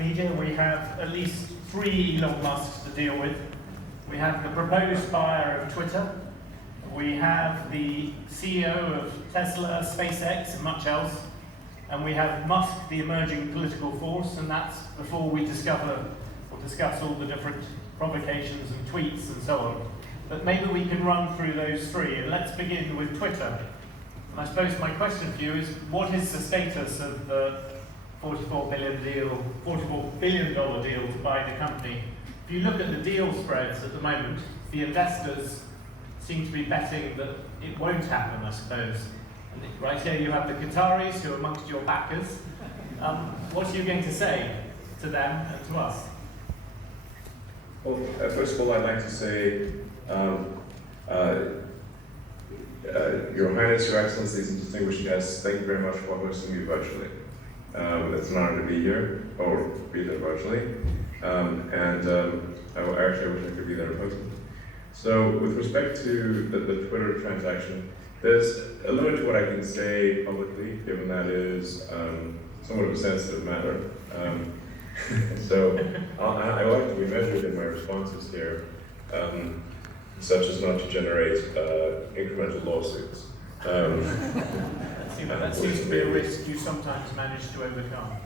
media, we have at least 3 Elon Musks to deal with. We have the proposed buyer of Twitter. We have the CEO of Tesla, SpaceX, and much else. And we have Musk, the emerging political force, and that's before we discuss all the different provocations and tweets and so on. But maybe we can run through those 3, and let's begin with Twitter. And I suppose my question for you is, what is the status of the $44 billion deal to buy the company? If you look at the deal spreads at the moment, the investors seem to be betting that it won't happen, I suppose. And right here you have the Qataris who are amongst your backers. What are you going to say to them and to us? Well, first of all, I'd like to say, Your Highness, Your Excellencies, and distinguished guests, thank you very much for hosting me virtually. It's an honor to be here, or be there virtually. I actually wish I could be there in person. So, with respect to the Twitter transaction, there's a limit to what I can say publicly, given that is somewhat of a sensitive matter. So, I like to be measured in my responses here, such as not to generate incremental lawsuits. That seems to be a risk you sometimes manage to overcome.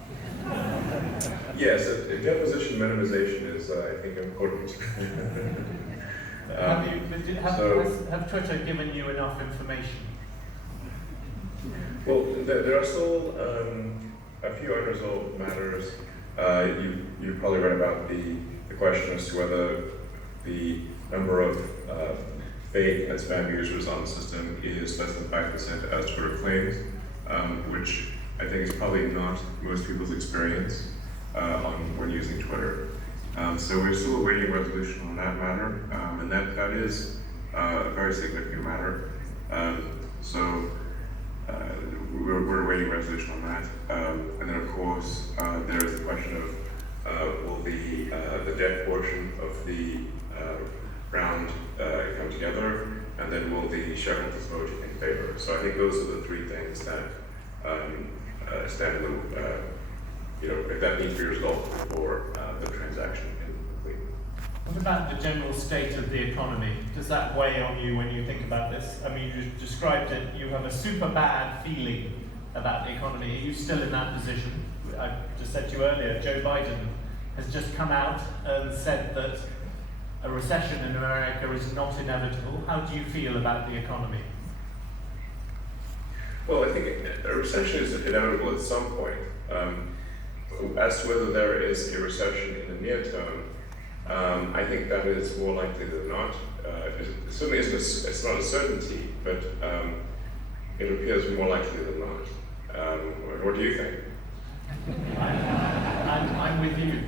Yes, deposition minimization is, I think, important. Have Twitter given you enough information? Well, there are still a few unresolved matters. You probably read about the question as to whether the number of fake and spam users on the system is less than 5% as Twitter claims, which I think is probably not most people's experience when using Twitter. So we're still awaiting resolution on that matter, and that is a very significant matter. So we're awaiting resolution on that. And then of course, there is the question of will the debt portion of the round come together, and then will the shareholders vote in favor? So I think those are the 3 things that stand if that needs to be resolved before the transaction can complete. What about the general state of the economy? Does that weigh on you when you think about this? I mean, you described it, you have a super bad feeling about the economy. Are you still in that position? I just said to you earlier, Joe Biden has just come out and said that a recession in America is not inevitable. How do you feel about the economy? Well, I think a recession is inevitable at some point. As to whether there is a recession in the near term, I think that is more likely than not. It certainly isn't. It's not a certainty, but it appears more likely than not. What do you think? I'm with you.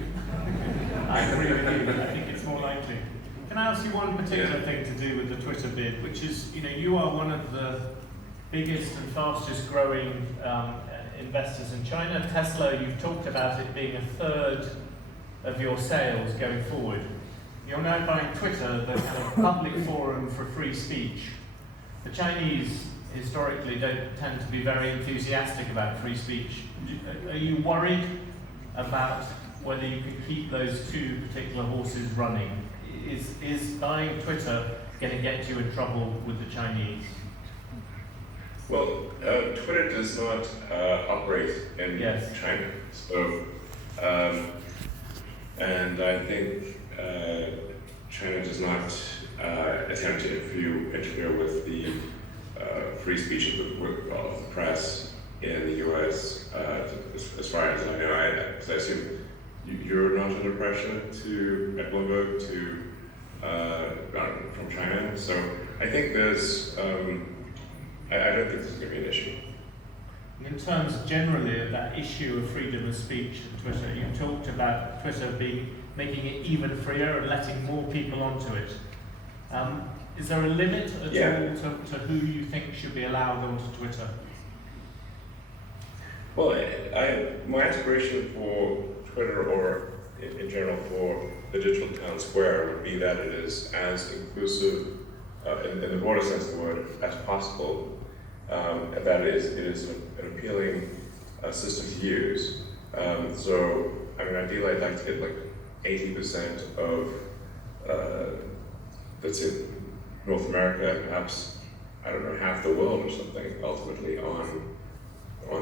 I agree with you. I think it's more likely. Can I ask you one particular thing to do with the Twitter bid, which is, you are one of the biggest and fastest growing investors in China. Tesla, you've talked about it being 1/3 of your sales going forward. You're now buying Twitter, the kind of public forum for free speech. The Chinese historically don't tend to be very enthusiastic about free speech. Are you worried about whether you can keep those 2 particular horses running? Is buying Twitter going to get you in trouble with the Chinese? Well, Twitter does not operate in China, so and I think China does not attempt to interfere with the free speech of the press in the U.S. As far as I know, because I assume you're not under pressure at Bloomberg from China. So I think there's. I don't think this is going to be an issue. In terms generally of that issue of freedom of speech and Twitter, you talked about Twitter making it even freer and letting more people onto it. Is there a limit at all to who you think should be allowed onto Twitter? Well, my aspiration for Twitter, or in general for the digital town square, would be that it is as inclusive, in the broader sense of the word, as possible. That it is an appealing system to use. So I mean, ideally, I'd like to get like 80% of, let's say, North America, and perhaps, I don't know, half the world or something, ultimately on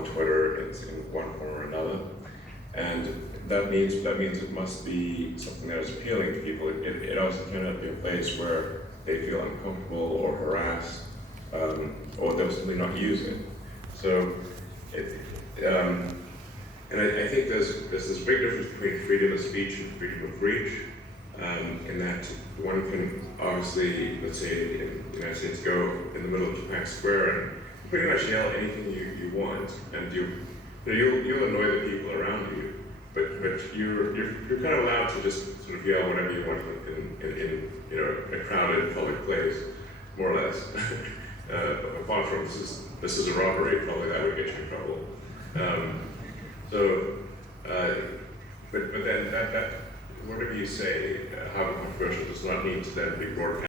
Twitter in one form or another. And that means it must be something that is appealing to people. It also cannot be a place where they feel uncomfortable or harassed, or they'll simply not use it. So, and I think there's this big difference between freedom of speech and freedom of reach, in that one can obviously, let's say in the United States, go in the middle of Japan Square and pretty much yell anything you want, and you'll annoy the people around you, but you're kind of allowed to just sort of yell whatever you want in a crowded public place, more or less. Apart from this is a robbery, probably that would get you in trouble. But then that whatever you say, how controversial, does not need to then be broadcast.